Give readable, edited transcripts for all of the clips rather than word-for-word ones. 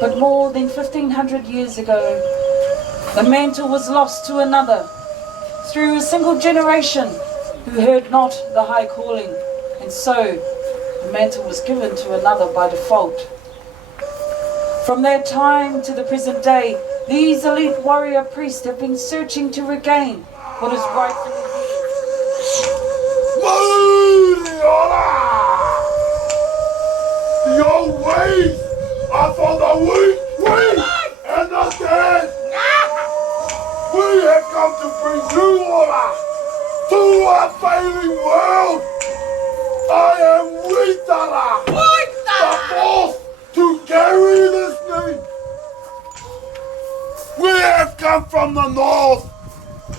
But more than 1500 years ago, the mantle was lost to another through a single generation who heard not the high calling, and so the mantle was given to another by default. From that time to the present day, these elite warrior priests have been searching to regain what is rightfully theirs. The old ways are for the weak and the dead. We have come to bring new order to a failing world. I am Witala, the force to carry this name. We have come from the north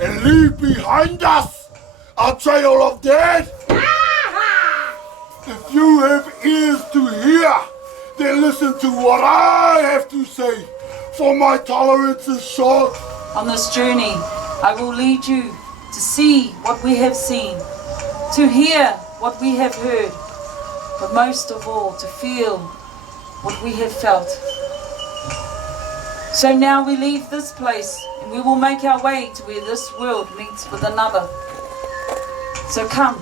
and leave behind us a trail of dead. If you have ears to hear, then listen to what I have to say, for my tolerance is short. On this journey, I will lead you to see what we have seen, to hear what we have heard, but most of all, to feel what we have felt. So now we leave this place and we will make our way to where this world meets with another. So come,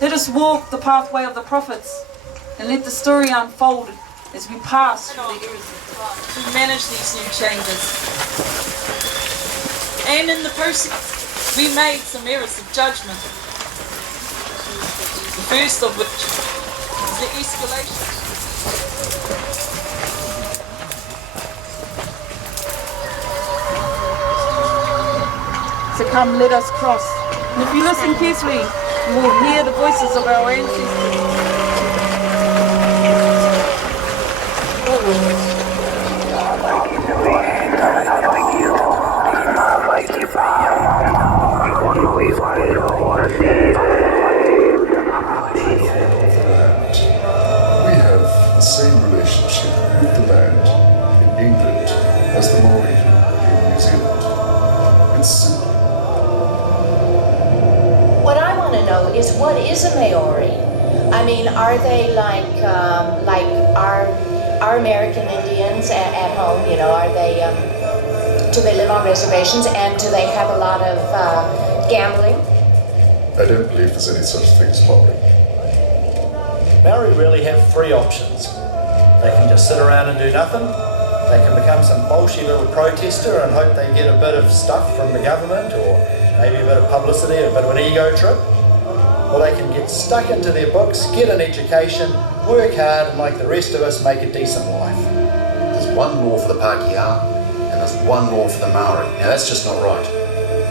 let us walk the pathway of the prophets and let the story unfold as we pass through the eras of time to manage these new changes. And in the process, we made some errors of judgment. The first of which is the escalation. So come, let us cross. And if you listen carefully, you will hear the voices of our ancestors. We have the same relationship with the land in England as the Maoríes in New Zealand. It's simple. What I want to know is, what is a Maori? I mean, are they like our American Indians at home? You know, are they? Do they live on reservations, and do they have a lot of gambling? I don't believe there's any such thing as Maori. Maori really have three options. They can just sit around and do nothing. They can become some bullshit little protester and hope they get a bit of stuff from the government, or maybe a bit of publicity, a bit of an ego trip. Or they can get stuck into their books, get an education, work hard, and like the rest of us, make a decent life. There's one law for the Pākehā, and there's one law for the Maori. Now that's just not right.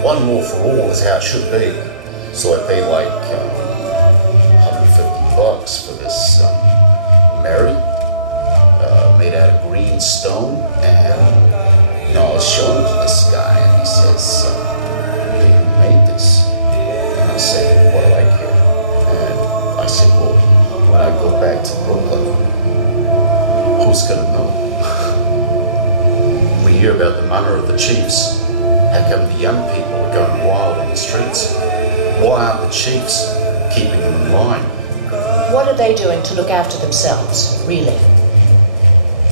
One law for all is how it should be. So I paid like $150 for this Mary, made out of green stone, and I was showing it to this guy, and he says, "Who made this?" And I said, "What do I care?" And I said, "Well, when I go back to Brooklyn, who's gonna know?" We hear about the mana of the chiefs. How come the young people are going wild on the streets? Why aren't the chiefs keeping them in line? What are they doing to look after themselves, really?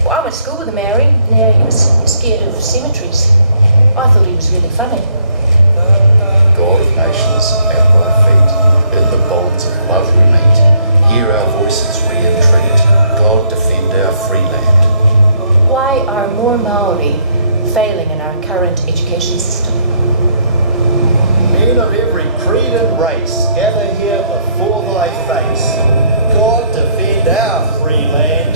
Well, I went to school with him, Mary. Yeah, he was scared of cemeteries. I thought he was really funny. God of nations, at thy feet, in the bonds of love we meet. Hear our voices we entreat. God defend our free land. Why are more Maori failing in our current education system? Men of every creed and race, gather here before thy face. God defend our free land.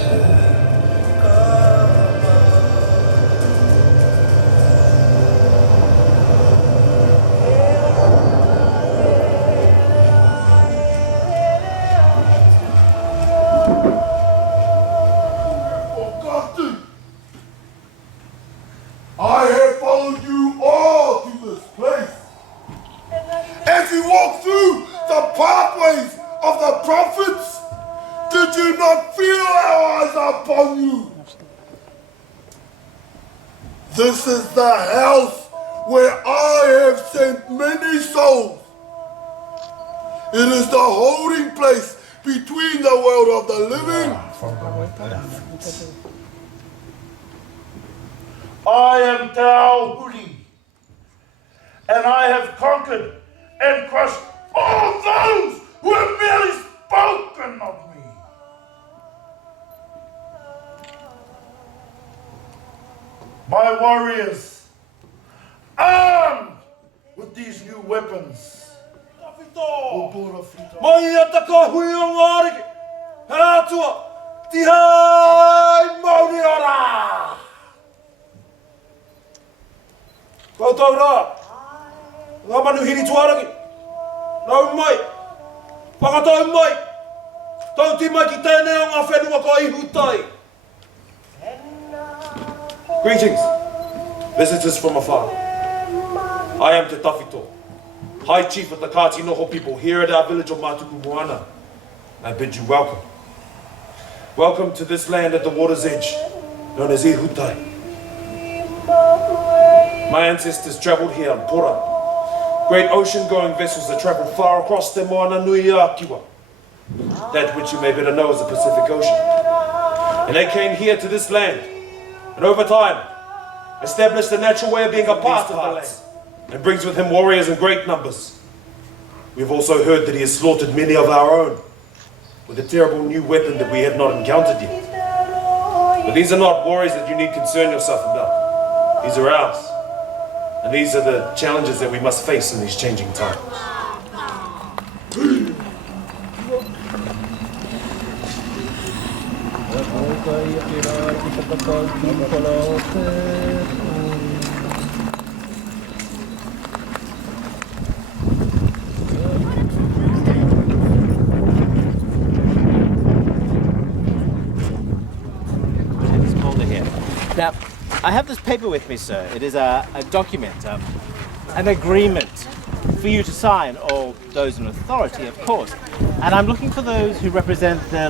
I have followed you all to this place. As you walk through the pathways of the prophets, did you not feel our eyes upon you? This is the house where I have sent many souls. It is the holding place between the world of the living I am Tao Huli, and I have conquered and crushed all those who have merely spoken of me. My warriors, armed with these new weapons, Mai ataka hui o ngāriki. Hātua, tihai mauri ora. Koutou rā. Ngā manu hiri tuaraki. Nau mai. Whakatau mai. Tauti mai ki tēnei o ngā whenua ka ihutai. Greetings, visitors from afar. I am Te Tawhito, High Chief of the Kāti Noho people here at our village of Matuku Moana. I bid you welcome. Welcome to this land at the water's edge, known as Ihutai. My ancestors travelled here on Pora, great ocean-going vessels that travelled far across the Moana Nui Akiwa, that which you may better know as the Pacific Ocean. And they came here to this land, and over time, established a natural way of being a part of the land, and brings with him warriors in great numbers. We've also heard that he has slaughtered many of our own, with a terrible new weapon that we have not encountered yet. But these are not worries that you need concern yourself about. These are ours. And these are the challenges that we must face in these changing times. Now, I have this paper with me, sir. It is a document, an agreement for you to sign, or those in authority, of course. And I'm looking for those who represent the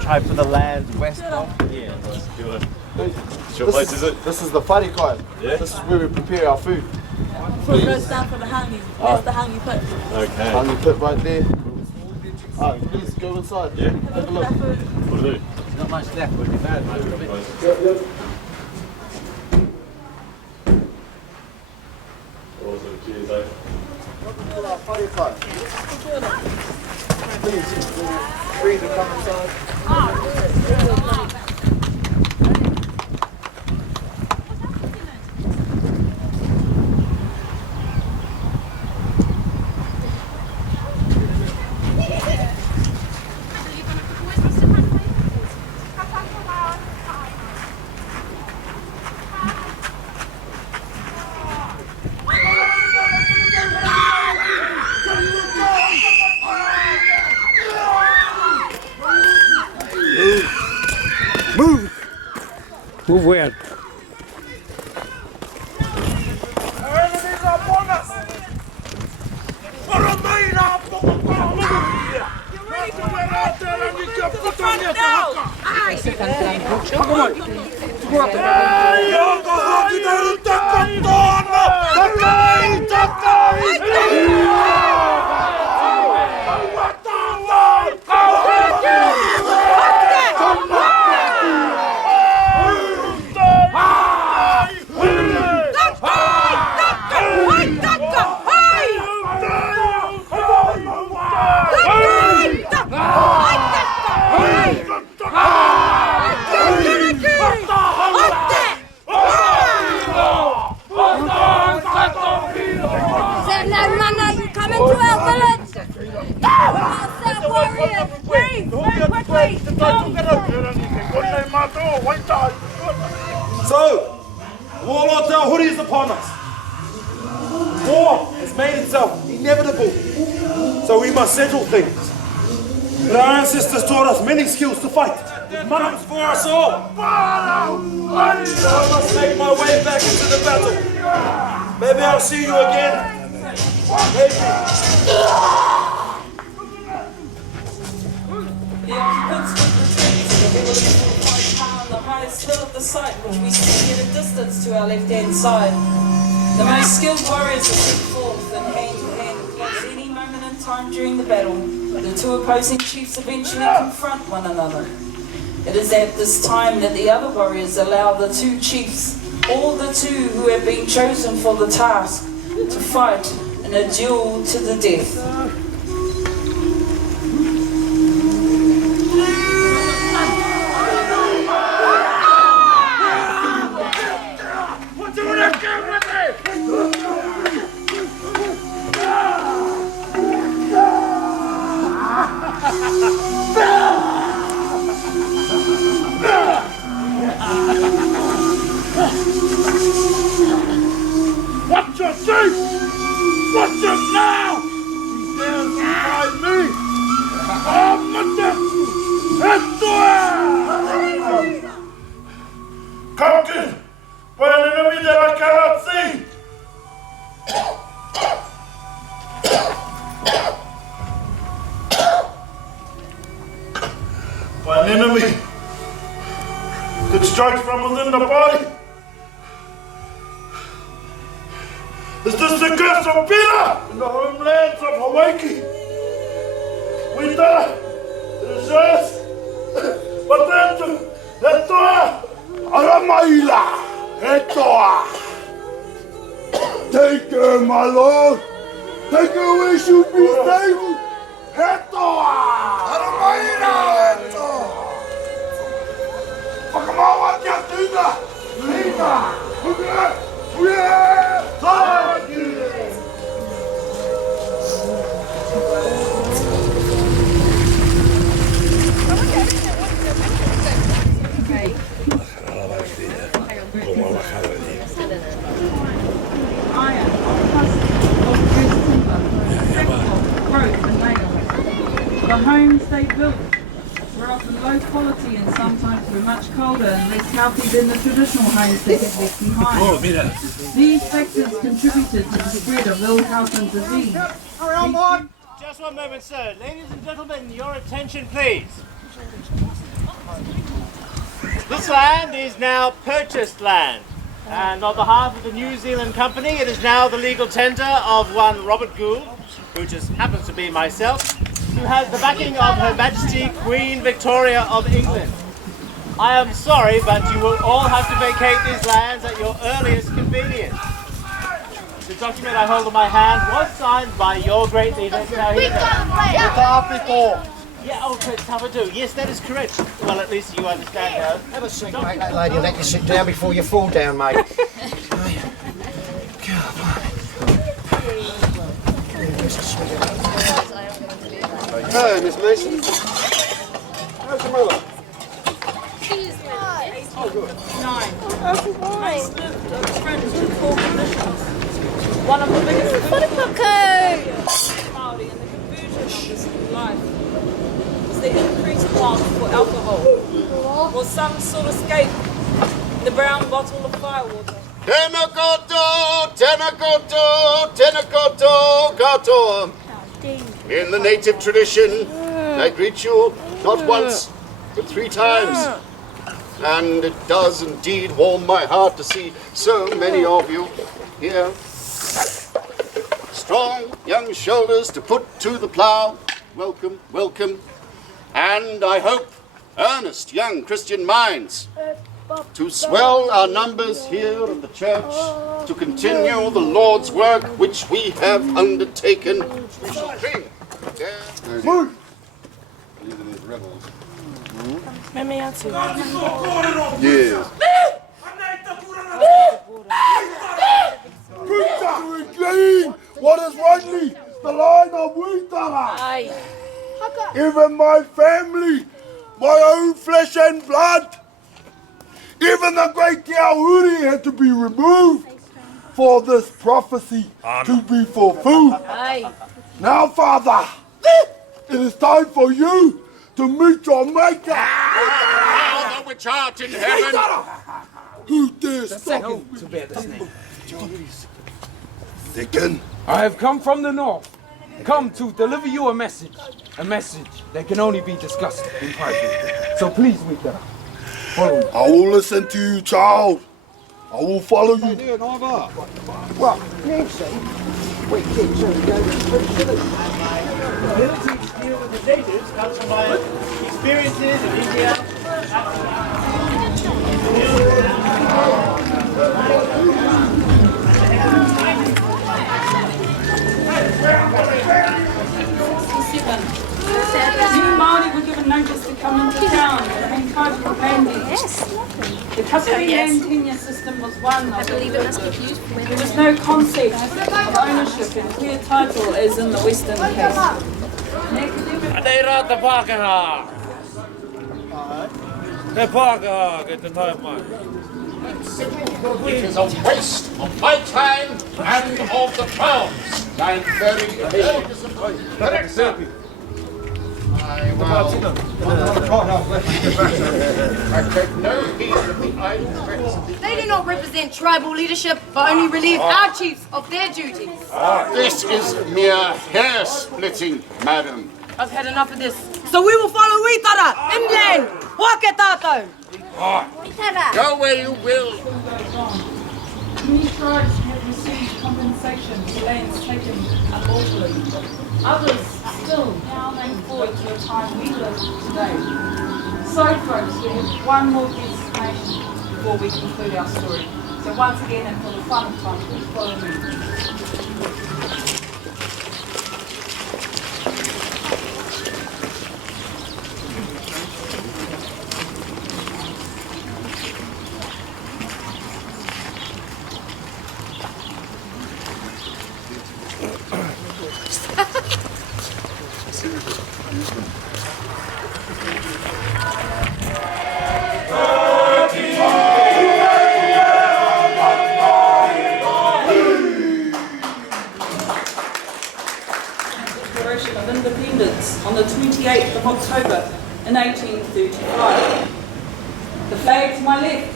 tribe for the land west of here. Which place is it? This is the wharekai. Yeah? This is where we prepare our food. Food goes down for the hangi. There's the hangi pit. Okay. Hangi pit right there. Please go inside. Yeah. Have a look. What do? Not much left, would be bad, much of it. Awesome, cheers, eh? Wharekai. Please, free to come inside. Move where? our enemies are upon us. So, Warlord Tauhuri is upon us. War has made itself inevitable, so we must settle things. But our ancestors taught us many skills to fight. It comes for us all. I must make my way back into the battle. Maybe I'll see you again. Maybe. The occupants would retreat to the village of on the highest hill of the site, which we see at a distance to our left-hand side. The most skilled warriors are sent forth and hand-to-hand close any moment in time during the battle. The two opposing chiefs eventually confront one another. It is at this time that the other warriors allow the two chiefs all the two who have been chosen for the task to fight in a duel to the death. Watch your feet! Watch him now! He dares to fight me! Captain! For an enemy that I cannot see! For an enemy that strikes from within the body! Is this the curse of Peter in the homelands of Hawaii? We die, it is yours, but then Etoa, Aramaila, Etoa. Take her, my lord. Take her where she should be safe. Etoa, Aramaila, Etoa. Pakamawa, Jatina, Lina, The homes they built were often low quality and sometimes were much colder and less healthy than the traditional homes they had left behind. These factors contributed to the spread of ill health and disease. Just one moment, sir. Ladies and gentlemen, your attention, please. This land is now purchased land, and on behalf of the New Zealand company, it is now the legal tender of one Robert Gould, who just happens to be myself, who has the backing of Her Majesty Queen Victoria of England. I am sorry, but you will all have to vacate these lands at your earliest convenience. The document I hold in my hand was signed by your great leader, Yeah, oh, Prince Tavadu. Yes, that is correct. Well, at least you understand now. Have a seat, mate. That lady will let you sit down before you fall down, mate. Hey, Miss Mason. How's your mother? She's 9. Oh, good. 9. Mace lived as friends with 4 conditions. One of the biggest Maori and the conversion of this life was the increased want for alcohol or some sort of escape in the brown bottle of firewater. Tenakoto, tenakoto, tenakoto, kato. In the native tradition, I greet you not once, but 3 times. And it does indeed warm my heart to see so many of you here. Strong young shoulders to put to the plough. Welcome, welcome. And I hope earnest young Christian minds to swell our numbers here in the church, to continue the Lord's work which we have undertaken. We shall bring. Move! Let me answer. Yes. Doing clean what is rightly the line of Witara. Even my family, my own flesh and blood, even the great Te Ahuri had to be removed for this prophecy to be fulfilled. Now, Father, it is time for you to meet your Maker. Father which art in heaven. Who dares stop you? To bear this name. Deacon. I have come from the north, come to deliver you a message that can only be discussed in private. So please wait there. Follow me. I will listen to you, child. I will follow you. Well, Nancy, we keep going to My ability to deal with the natives comes from my experiences in India. New Māori were given notice to come into town with the main type of land use. The custody land tenure system was one of them. There was no concept of ownership and clear title as in the Western case. Nei rata Pākehā. Te Pākehā ke te tai mai. It is a waste of my time and of the Crown's. I'm very disappointed. I take no heed of the idle threats. They do not represent tribal leadership, but only relieve our chiefs of their duties. This is mere hair-splitting, madam. I've had enough of this. So we will follow Witara, inland, Waketato. Go where you will. Many tribes have received compensation for lands taken unlawfully. Others still now look forward to a time we live today. So folks, we have one more destination before we conclude our story. So once again, and for the fun of time, please follow me. Of independence on the 28th of October in 1835. The flag to my left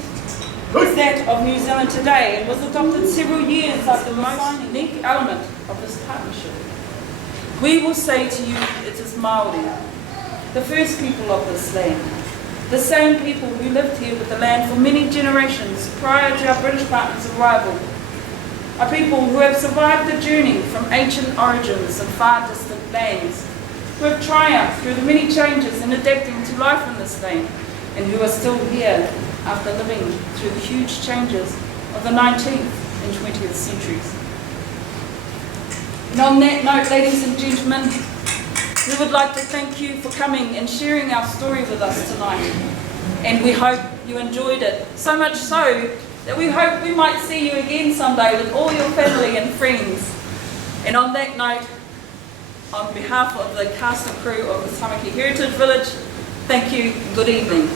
is that of New Zealand today and was adopted several years after the most unique element of this partnership. We will say to you it is Maori, the first people of this land, the same people who lived here with the land for many generations prior to our British partners' arrival. A people who have survived the journey from ancient origins and far distant lands, who have triumphed through the many changes and adapting to life in this land, and who are still here after living through the huge changes of the 19th and 20th centuries. And on that note, ladies and gentlemen, we would like to thank you for coming and sharing our story with us tonight. And we hope you enjoyed it, so much so that we hope we might see you again someday with all your family and friends. And on that note, on behalf of the cast and crew of the Tamaki Heritage Village, thank you and good evening.